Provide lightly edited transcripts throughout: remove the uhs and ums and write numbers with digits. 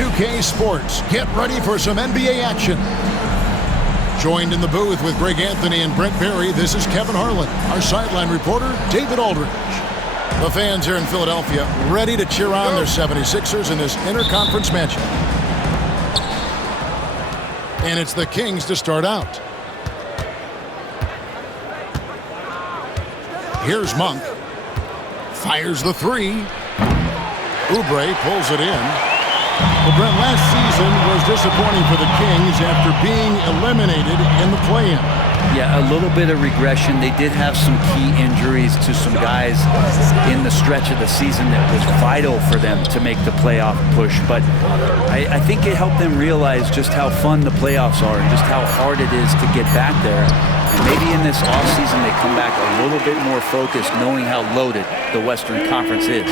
NBA2k Sports. Get ready for some NBA action. Joined in the booth with Greg Anthony and Brent Berry, this is Kevin Harlan. Our sideline reporter, David Aldridge. The fans here in Philadelphia ready to cheer on their 76ers in this interconference matchup. And it's the Kings to start out. Here's Monk. Fires the three. Oubre pulls it in. Well, Brent, last season was disappointing for the Kings after being eliminated in the play-in. Yeah, a little bit of regression. They did have some key injuries to some guys in the stretch of the season that was vital for them to make the playoff push. But I think it helped them realize just how fun the playoffs are and just how hard it is to get back there. And maybe in this offseason they come back a little bit more focused, knowing how loaded the Western Conference is.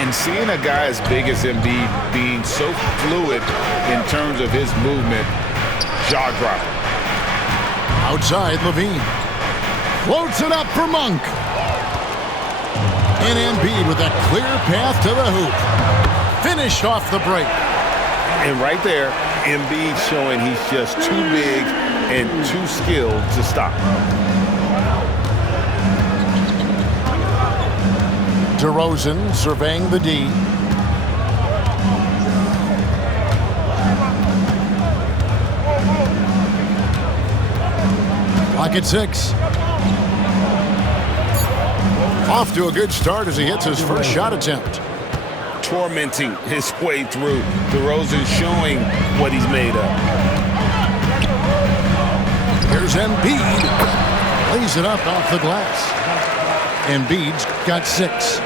And seeing a guy as big as Embiid being so fluid in terms of his movement, jaw-dropping. Outside, Levine. Floats it up for Monk. And Embiid with that clear path to the hoop. Finished off the break. And right there, Embiid showing he's just too big and too skilled to stop. DeRozan surveying the D. Clock at 6. Off to a good start as he hits his first shot attempt. Tormenting his way through. DeRozan showing what he's made of. Here's Embiid. Lays it up off the glass. Embiid's got 6.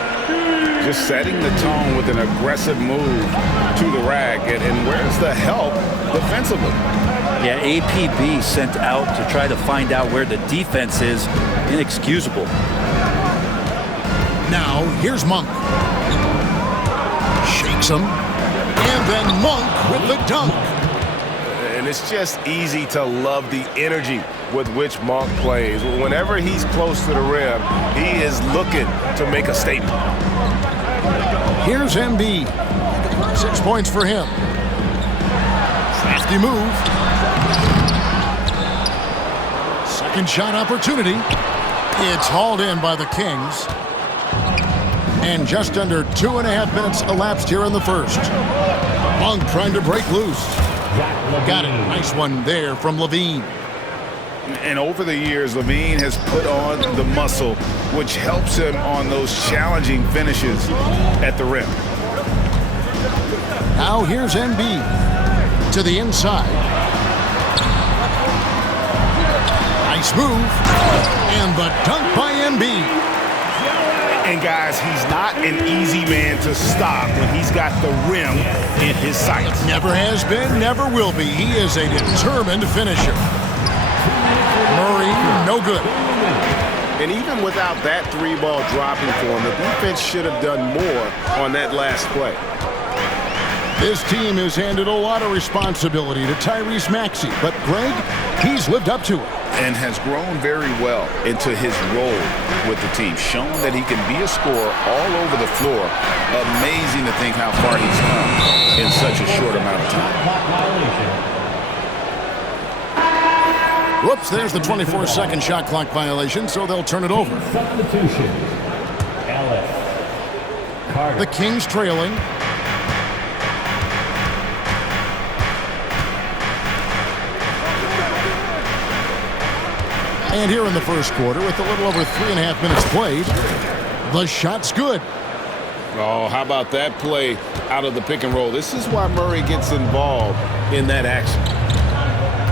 Just setting the tone with an aggressive move to the rack. And where's the help defensively? Yeah, APB sent out to try to find out where the defense is. Inexcusable. Now, here's Monk. Shakes him. And then Monk with the dunk. And it's just easy to love the energy with which Monk plays. Whenever he's close to the rim, he is looking to make a statement. Here's Embiid. 6 points for him. Crafty move. Second shot opportunity. It's hauled in by the Kings. And just under 2.5 minutes elapsed here in the first. Monk trying to break loose. Got it. Nice one there from Levine. And over the years, Levine has put on the muscle, which helps him on those challenging finishes at the rim. Now here's Embiid to the inside. Nice move. And the dunk by Embiid. And guys, he's not an easy man to stop when he's got the rim in his sights. Never has been, never will be. He is a determined finisher. Murray, no good. And even without that 3-ball dropping for him, the defense should have done more on that last play. This team has handed a lot of responsibility to Tyrese Maxey, but Greg, he's lived up to it. And has grown very well into his role with the team, shown that he can be a scorer all over the floor. Amazing to think how far he's come in such a short amount of time. Whoops, there's the 24-second shot clock violation, so they'll turn it over. Substitution. Alex Carter. The Kings trailing. And here in the first quarter, with a little over 3.5 minutes played, the shot's good. Oh, how about that play out of the pick and roll? This is why Murray gets involved in that action.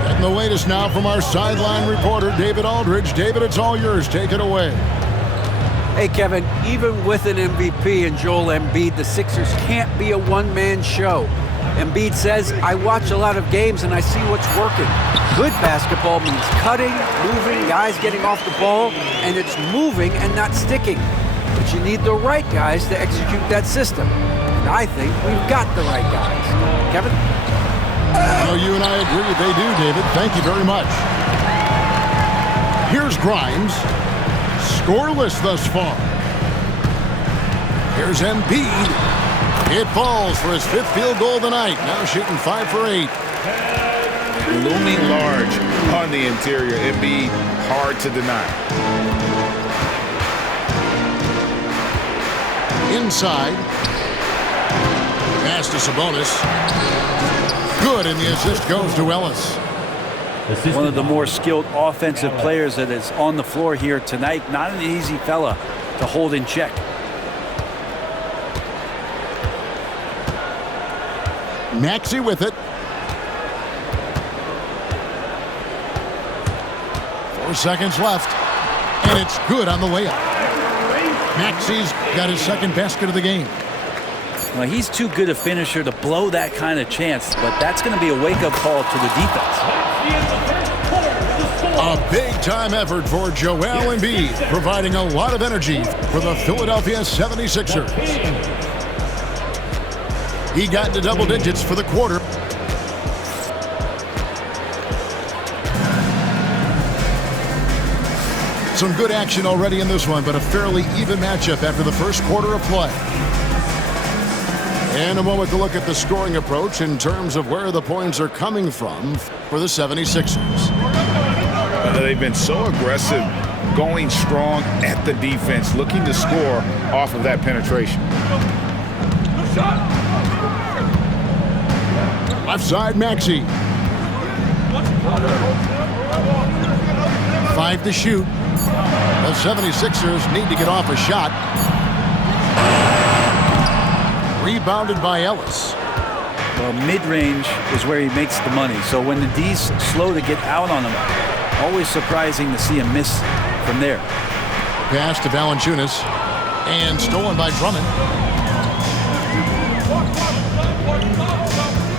Getting the latest now from our sideline reporter, David Aldridge. David, it's all yours. Take it away. Hey, Kevin, even with an MVP and Joel Embiid, the Sixers can't be a one-man show. Embiid says, I watch a lot of games and I see what's working. Good basketball means cutting, moving, guys getting off the ball, and it's moving and not sticking. But you need the right guys to execute that system. And I think we've got the right guys. Kevin? Well, you and I agree they do, David. Thank you very much. Here's Grimes. Scoreless thus far. Here's Embiid. It falls for his 5th field goal of the night. Now shooting 5 for 8. Looming large on the interior. It'd be hard to deny. Inside. Pass to Sabonis. Good, and the assist goes to Ellis. One of the more skilled offensive players that is on the floor here tonight. Not an easy fella to hold in check. Maxey with it. 4 seconds left. And it's good on the layup. Maxey's got his 2nd basket of the game. Well, he's too good a finisher to blow that kind of chance, but that's going to be a wake-up call to the defense. A big-time effort for Joel Embiid, providing a lot of energy for the Philadelphia 76ers. He got into double digits for the quarter. Some good action already in this one, but a fairly even matchup after the first quarter of play. And a moment to look at the scoring approach in terms of where the points are coming from for the 76ers. They've been so aggressive, going strong at the defense, looking to score off of that penetration. Left side, Maxey. 5 to shoot. The 76ers need to get off a shot. Rebounded by Ellis. Well, mid-range is where he makes the money. So when the D's slow to get out on him, always surprising to see him miss from there. Pass to Valanciunas. And stolen by Drummond.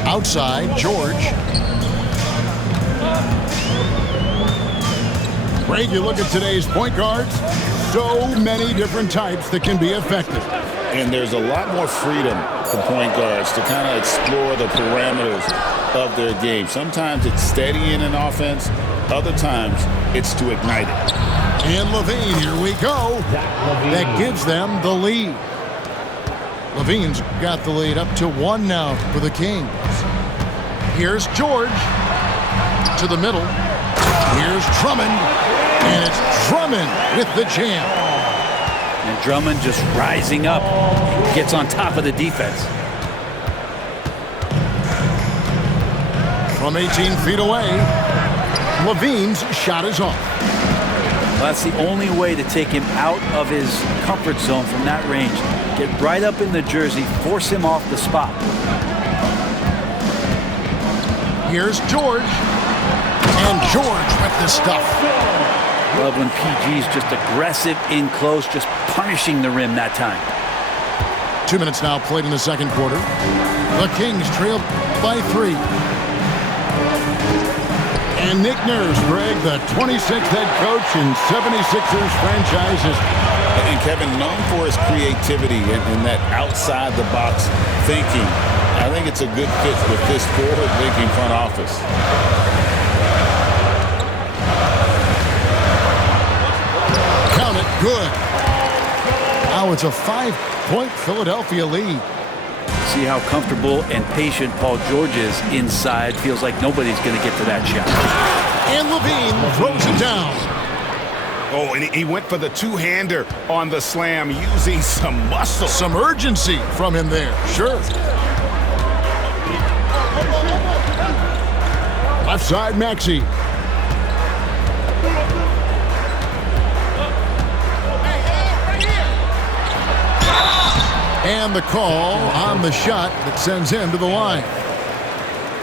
Outside, George. Greg, you look at today's point guards, so many different types that can be effective. And there's a lot more freedom for point guards to kind of explore the parameters of their game. Sometimes it's steady in an offense. Other times it's to ignite it. And LaVine, here we go. That gives them the lead. LaVine's got the lead up to 1 now for the Kings. Here's George to the middle. Here's Drummond. And it's Drummond with the jam. And Drummond just rising up, gets on top of the defense. From 18 feet away, LaVine's shot is off. Well, that's the only way to take him out of his comfort zone from that range. Get right up in the jersey, force him off the spot. Here's George. And George with the stuff. Love when PG's just aggressive in close, just punishing the rim that time. 2 minutes now played in the second quarter. The Kings trail by 3. And Nick Nurse, Greg, the 26th head coach in 76ers franchises. And Kevin, known for his creativity and that outside-the-box thinking. I think it's a good fit with this forward-thinking front office. Count it, good. Now it's a 5-point Philadelphia lead. See how comfortable and patient Paul George is inside. Feels like nobody's going to get to that shot. And LaVine throws it down. Oh, and he went for the two-hander on the slam, using some muscle. Some urgency from him there, sure. Left side, Maxey. And the call on the shot that sends him to the line.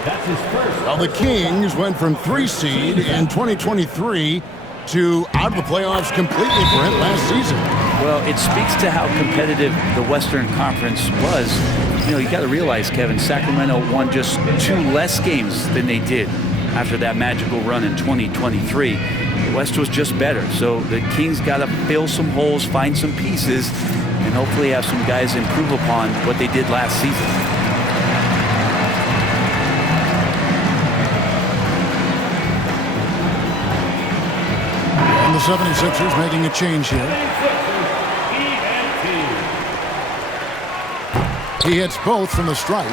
That's his first. Well, the Kings went from 3 seed in 2023 to out of the playoffs completely for him last season. Well, it speaks to how competitive the Western Conference was. You know, you got to realize, Kevin, Sacramento won just 2 less games than they did after that magical run in 2023. The West was just better. So the Kings got to fill some holes, find some pieces, and hopefully have some guys improve upon what they did last season. And the 76ers making a change here. He hits both from the stripe.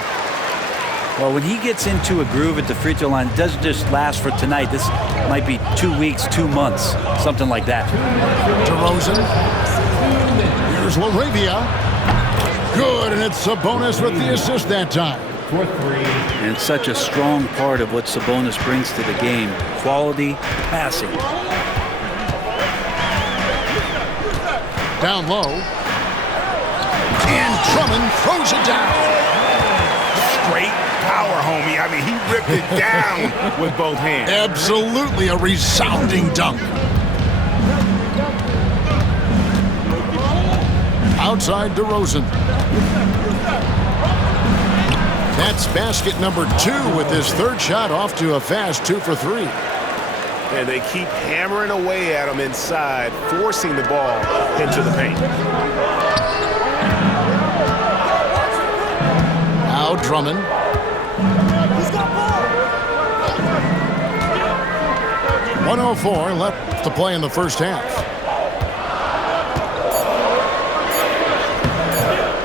Well, when he gets into a groove at the free throw line, it doesn't just last for tonight. This might be 2 weeks, 2 months, something like that. DeRozan. Here's LaRavia. Good, and it's Sabonis with the assist that time. For 3. And it's such a strong part of what Sabonis brings to the game. Quality passing. Down low. And Drummond throws it down. Straight power, homie. I mean, he ripped it down with both hands. Absolutely a resounding dunk. Outside DeRozan. That's basket number 2 with his third shot off to a fast 2 for 3. And they keep hammering away at him inside, forcing the ball into the paint. Now Drummond. He's got ball. 1:04 left to play in the first half.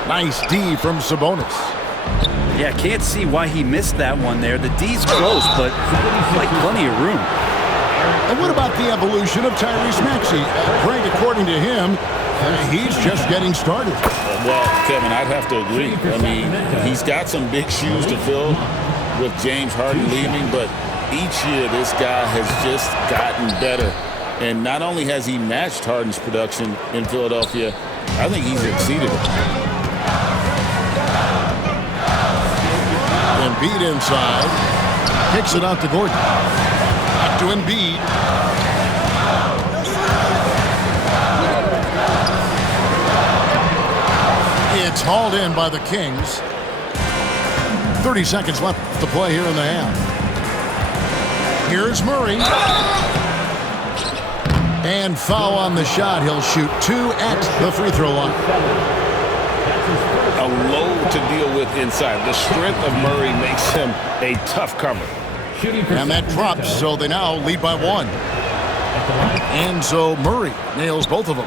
Nice D from Sabonis. Yeah, can't see why he missed that one there. The D's close, but like plenty of room. And what about the evolution of Tyrese Maxey? Greg, according to him, he's just getting started. Well, Kevin, I'd have to agree. I mean, he's got some big shoes to fill with James Harden leaving, but each year this guy has just gotten better. And not only has he matched Harden's production in Philadelphia, I think he's exceeded it. Embiid inside. Kicks it out to Gordon. Back to Embiid. It's hauled in by the Kings. 30 seconds left to play here in the half. Here's Murray. And foul on the shot. He'll shoot 2 at the free throw line. A load to deal with inside. The strength of Murray makes him a tough cover. And that drops, so they now lead by 1. And so Murray nails both of them.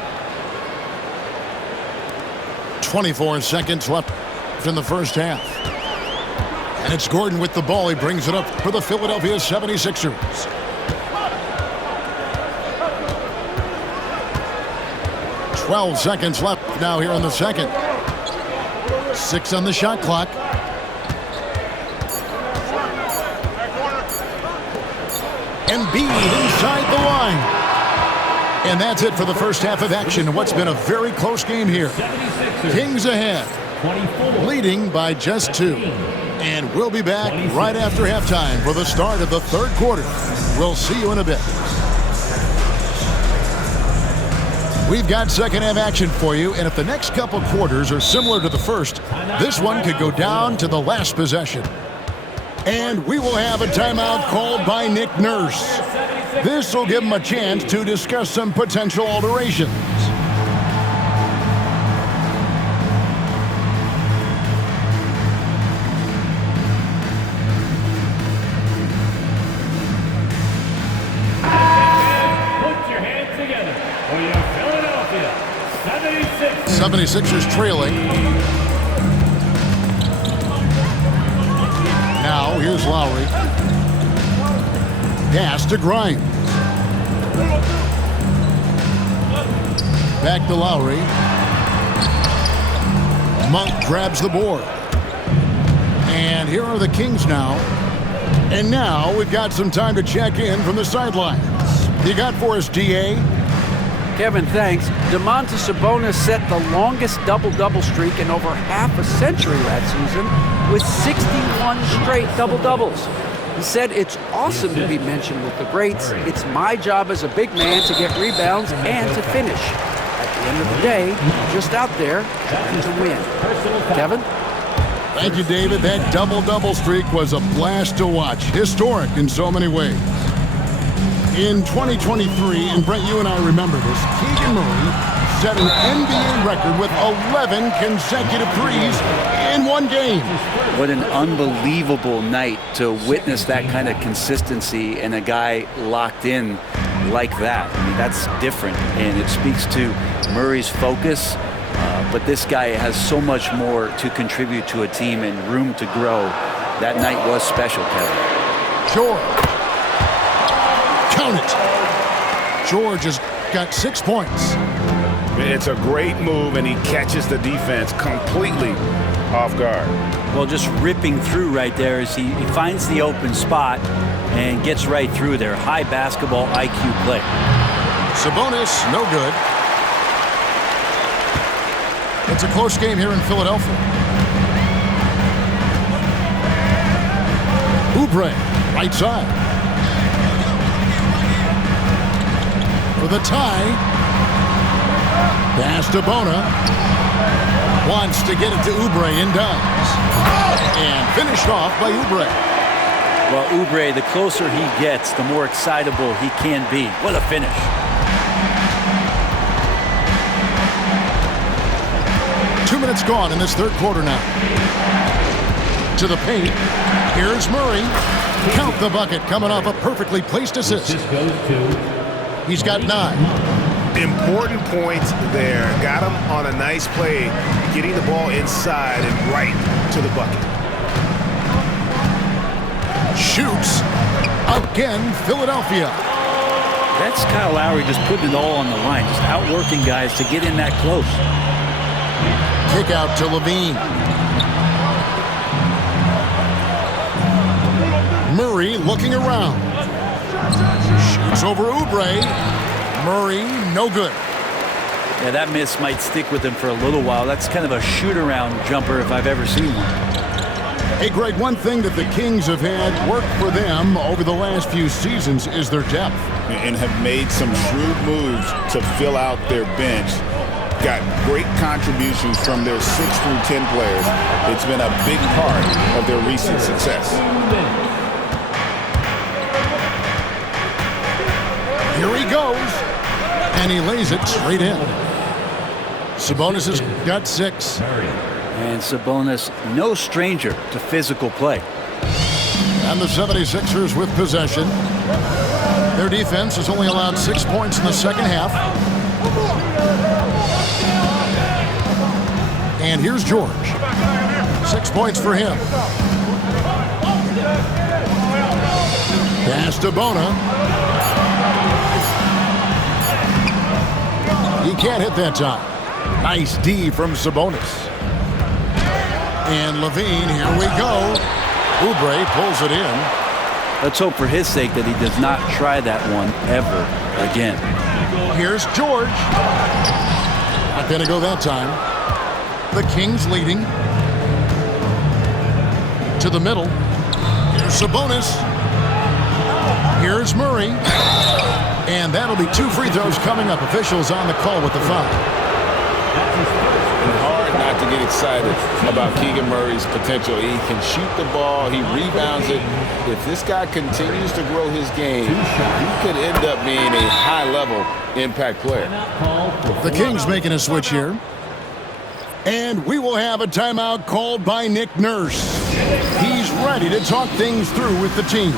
24 seconds left in the first half. And it's Gordon with the ball. He brings it up for the Philadelphia 76ers. Twelve seconds left now here in the second. 6 on the shot clock. Embiid inside the line. And that's it for the first half of action. What's been a very close game here. Kings ahead, leading by just 2. And we'll be back right after halftime for the start of the third quarter. We'll see you in a bit. We've got second half action for you, and if the next couple quarters are similar to the first, this one could go down to the last possession. And we will have a timeout called by Nick Nurse. This will give him a chance to discuss some potential alterations. Put your hands together for your Philadelphia 76ers trailing. Now here's Lowry. Pass to Grimes. Back to Lowry. Monk grabs the board. And here are the Kings now. And now we've got some time to check in from the sidelines. You got for us, D.A.? Kevin, thanks. Domantas Sabonis set the longest double-double streak in over half a century last season with 61 straight double-doubles. He said it's awesome to be mentioned with the greats. It's my job as a big man to get rebounds and to finish. At the end of the day, I'm just out there trying to win. Kevin? Thank you, David. That double-double streak was a blast to watch. Historic in so many ways. In 2023, and Brent, you and I remember this, Keegan Murray set an NBA record with 11 consecutive threes in one game. What an unbelievable night to witness that kind of consistency and a guy locked in like that. I mean, that's different, and it speaks to Murray's focus, but this guy has so much more to contribute to a team and room to grow. That night was special, Kevin. George. Count it. George has got 6 points. It's a great move, and he catches the defense completely off guard. Well, just ripping through right there as he finds the open spot and gets right through there. High basketball IQ play. Sabonis, no good. It's a close game here in Philadelphia. Oubre, right side. For the tie. Pass to Bona. Wants to get it to Oubre and does. And finished off by Oubre. Well, Oubre, the closer he gets, the more excitable he can be. What a finish. Two minutes gone in this third quarter now. To the paint. Here's Murray. Count the bucket coming off a perfectly placed assist. He's got 9. Important points there. Got him on a nice play, getting the ball inside and right to the bucket. Shoots. Again, Philadelphia. That's Kyle Lowry just putting it all on the line, just outworking guys to get in that close. Kick out to Levine. Murray looking around. Shoots over Oubre. Murray, no good. Yeah, that miss might stick with him for a little while. That's kind of a shoot-around jumper if I've ever seen one. Hey, Greg, one thing that the Kings have had work for them over the last few seasons is their depth. And have made some shrewd moves to fill out their bench. Got great contributions from their 6 through 10 players. It's been a big part of their recent success. Here he goes, and he lays it straight in. Sabonis has got 6. And Sabonis, no stranger to physical play. And the 76ers with possession. Their defense has only allowed 6 points in the second half. And here's George. 6 points for him. Pass to Bona. He can't hit that time. Nice D from Sabonis. And Levine, here we go. Oubre pulls it in. Let's hope for his sake that he does not try that one ever again. Here's George. Not going to go that time. The Kings leading. To the middle. Here's Sabonis. Here's Murray. And that'll be 2 free throws coming up. Officials on the call with the foul. Hard not to get excited about Keegan Murray's potential. He can shoot the ball. He rebounds it. If this guy continues to grow his game, he could end up being a high-level impact player. The Kings making a switch here. And we will have a timeout called by Nick Nurse. He's ready to talk things through with the team.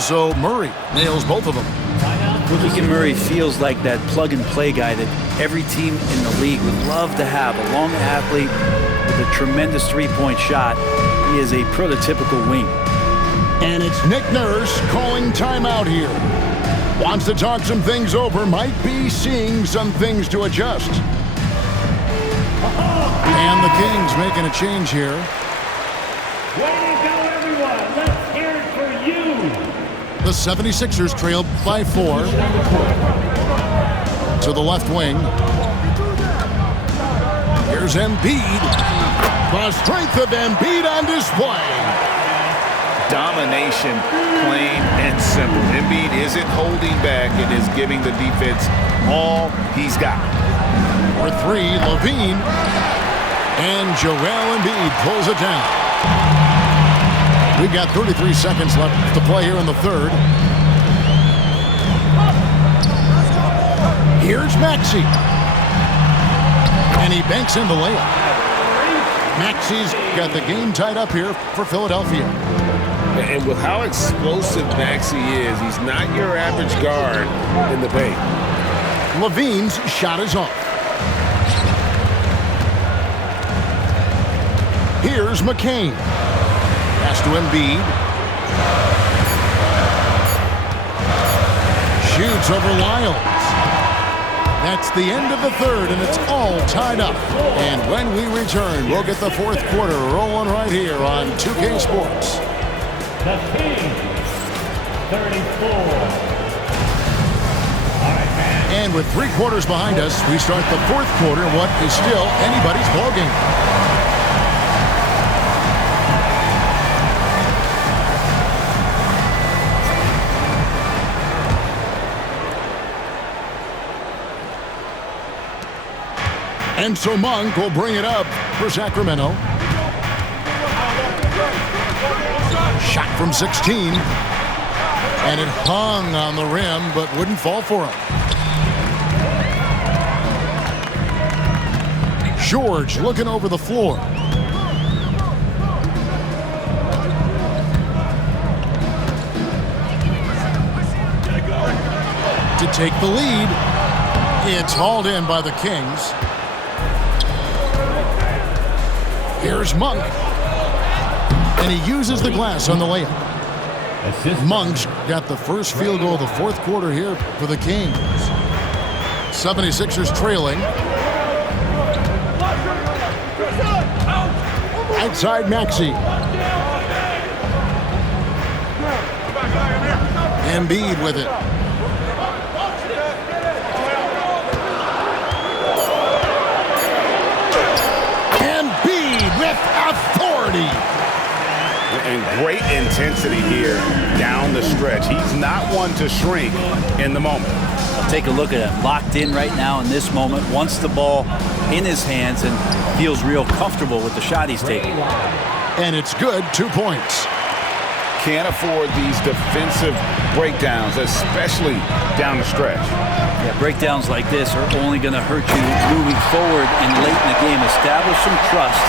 So Murray nails both of them. Keegan Murray feels like that plug-and-play guy that every team in the league would love to have. A long athlete with a tremendous three-point shot. He is a prototypical wing. And it's Nick Nurse calling timeout here. Wants to talk some things over. Might be seeing some things to adjust. And the Kings making a change here. Way to go, everyone. Let's hear it for you. The 76ers trailed by 4. To the left wing. Here's Embiid. The strength of Embiid on display. Domination, plain and simple. Embiid isn't holding back and is giving the defense all he's got. For 3, Levine. And Joel Embiid pulls it down. We've got 33 seconds left to play here in the third. Here's Maxey. And he banks in the layup. Maxey's got the game tied up here for Philadelphia. And with how explosive Maxey is, he's not your average guard in the paint. Levine's shot is off. Here's McCain. Pass to Embiid. Shoots over Lyles. That's the end of the third, and it's all tied up. And when we return, we'll get the fourth quarter rolling right here on 2K Sports. The Kings, 34. And with 3 quarters behind us, we start the fourth quarter, what is still anybody's ballgame. And so Monk will bring it up for Sacramento. Shot from 16. And it hung on the rim, but wouldn't fall for him. George looking over the floor. To take the lead. It's hauled in by the Kings. Here's Monk. And he uses the glass on the layup. Monk's got the first field goal of the fourth quarter here for the Kings. 76ers trailing. Outside Maxey. Embiid with it. Authority. And great intensity here down the stretch. He's not one to shrink in the moment. Take a look at him. Locked in right now in this moment. Wants the ball in his hands and feels real comfortable with the shot he's taking. And it's good. 2 points. Can't afford these defensive breakdowns, especially down the stretch. Yeah, breakdowns like this are only going to hurt you moving forward and late in the game. Establish some trust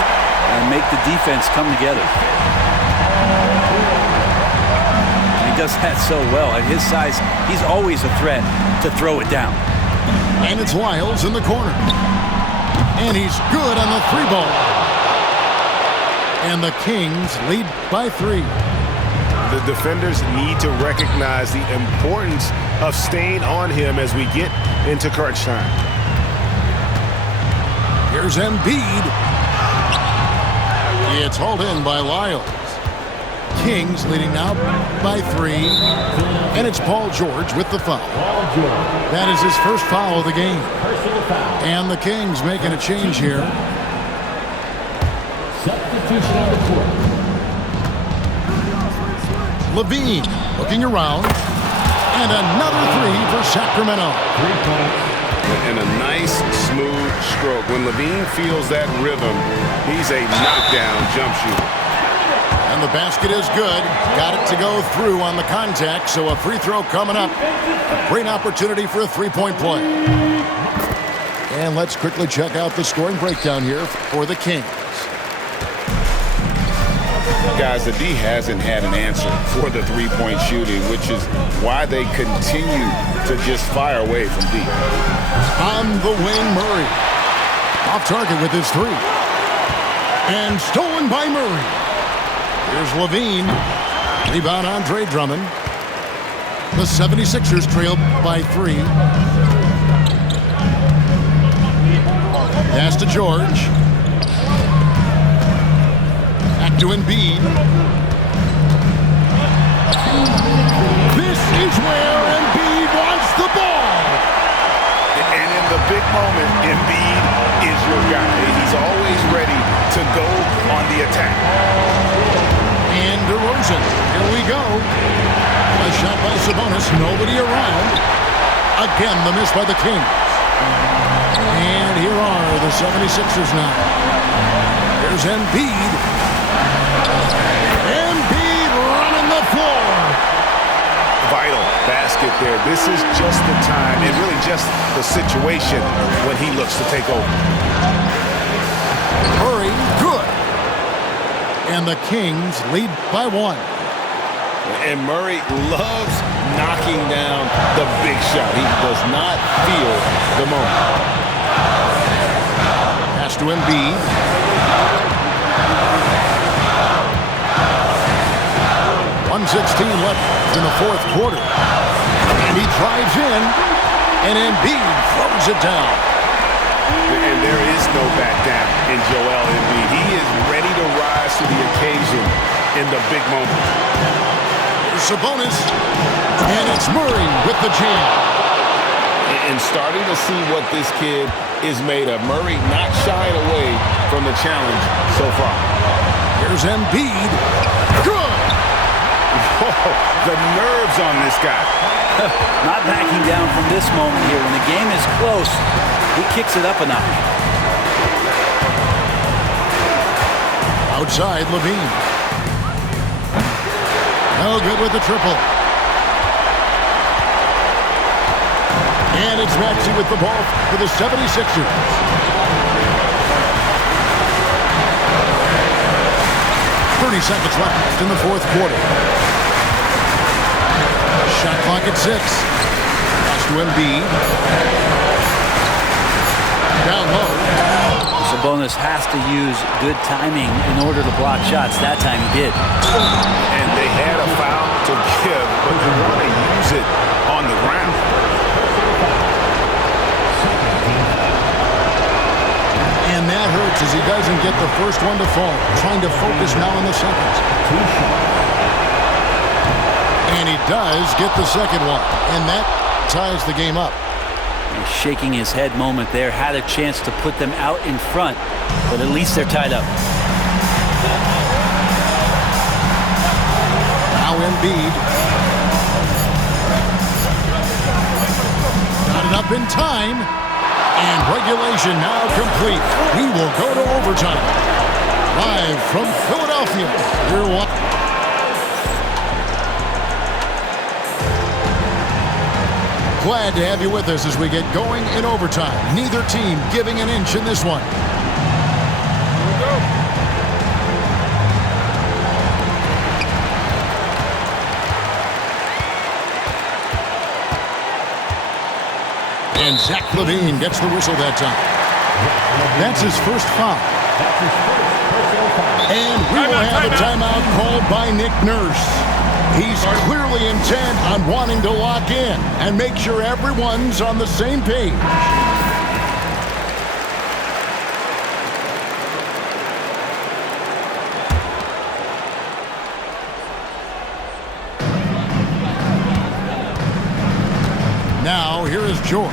and make the defense come together. He does that so well. At his size, he's always a threat to throw it down. And it's Lyles in the corner. And he's good on the 3-ball. And the Kings lead by 3. The defenders need to recognize the importance of staying on him as we get into crunch time. Here's Embiid. It's hauled in by Lyles. Kings leading now by 3. And it's Paul George with the foul. That is his first foul of the game. And the Kings making a change here. Substitution on the court. Levine looking around. And another 3 for Sacramento. 3 points. And a nice, smooth stroke. When Levine feels that rhythm, he's a knockdown jump shooter. And the basket is good. Got it to go through on the contact, so a free throw coming up. A great opportunity for a 3-point play. And let's quickly check out the scoring breakdown here for the Kings. Guys, the D hasn't had an answer for the 3-point shooting, which is why they continue to just fire away from deep. On the wing, Murray. Off target with his 3. And stolen by Murray. Here's Levine. Rebound Andre Drummond. The 76ers trail by 3. Pass to George. Back to Embiid. This is where Embiid wants the ball. And in the big moment, Embiid is your guy. He's always ready to go on the attack. And DeRozan. Here we go. A shot by Sabonis. Nobody around. Again, the miss by the Kings. And here are the 76ers now. Here's Embiid. Embiid running the floor. vital basket there. This is just the time and really just the situation when he looks to take over. Murray, good. And the Kings lead by 1. And Murray loves knocking down the big shot. He does not feel the moment. Pass to Embiid. 1:16 left in the fourth quarter. And he drives in, and Embiid throws it down. And there is no back down in Joel Embiid. He is ready to rise to the occasion in the big moment. Here's Sabonis, and it's Murray with the jam. And starting to see what this kid is made of. Murray not shying away from the challenge so far. Here's Embiid. Good! Whoa, the nerves on this guy. Not backing down from this moment here. When the game is close, he kicks it up a notch. Outside, Levine. No good with the triple. And it's Maxey with the ball for the 76ers. Seconds left in the fourth quarter. Shot clock at 6. Pass to Embiid. Down low. Sabonis has to use good timing in order to block shots. That time he did. And they had a foul to give, but you want to use it on the ground. And that hurts as he doesn't get the first one to fall. Trying to focus now on the second. And he does get the second one. And that ties the game up. He's shaking his head moment there. Had a chance to put them out in front, but at least they're tied up. Now Embiid. Got it up in time. And regulation now complete. We will go to overtime. Live from Philadelphia. You're watching. Glad to have you with us as we get going in overtime. Neither team giving an inch in this one. And Zach LaVine gets the whistle that time. That's his first foul. And we will have a timeout called by Nick Nurse. He's clearly intent on wanting to lock in and make sure everyone's on the same page. Now, here is George.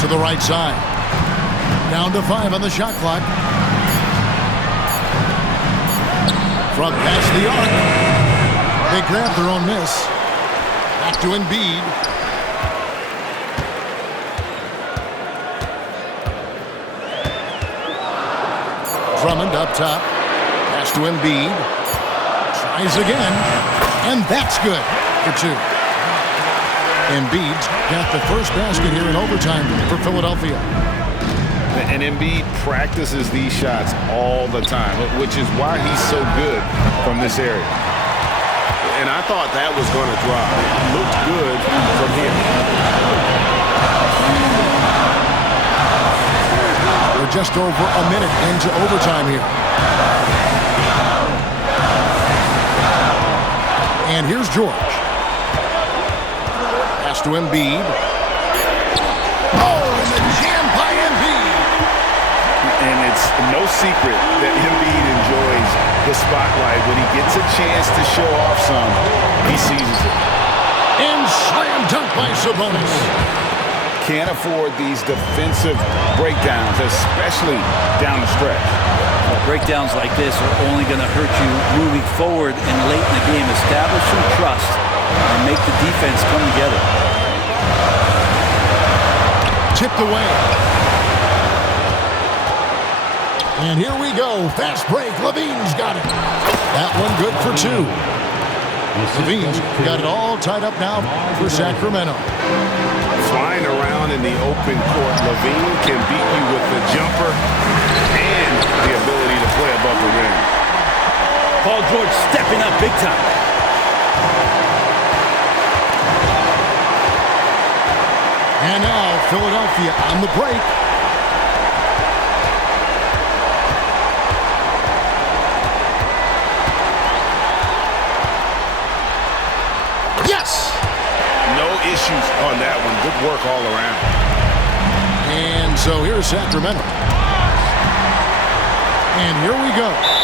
To the right side. Down to 5 on the shot clock. From past the arc. They grab their own miss. Back to Embiid. Drummond up top. Pass to Embiid. Tries again. And that's good for 2. Embiid's got the first basket here in overtime for Philadelphia. And Embiid practices these shots all the time, which is why he's so good from this area. And I thought that was going to drop. It looked good from here. We're just over a minute into overtime here. And here's George. Pass to Embiid. Oh, and the jam by Embiid. And it's no secret that Embiid enjoys the spotlight. When he gets a chance to show off some, he seizes it. And slam dunk by Sabonis. Can't afford these defensive breakdowns, especially down the stretch. Breakdowns like this are only going to hurt you moving forward and late in the game. Establish some trust and make the defense come together. Tipped away. And here we go. Fast break. Levine's got it. That one good for 2. Levine's got it all tied up now for Sacramento. Flying around in the open court, Levine can beat you with the jumper and the ability to play above the rim. Paul George stepping up big time. And now Philadelphia on the break. Yes! No issues on that one. Good work all around. And so here's Sacramento. And here we go.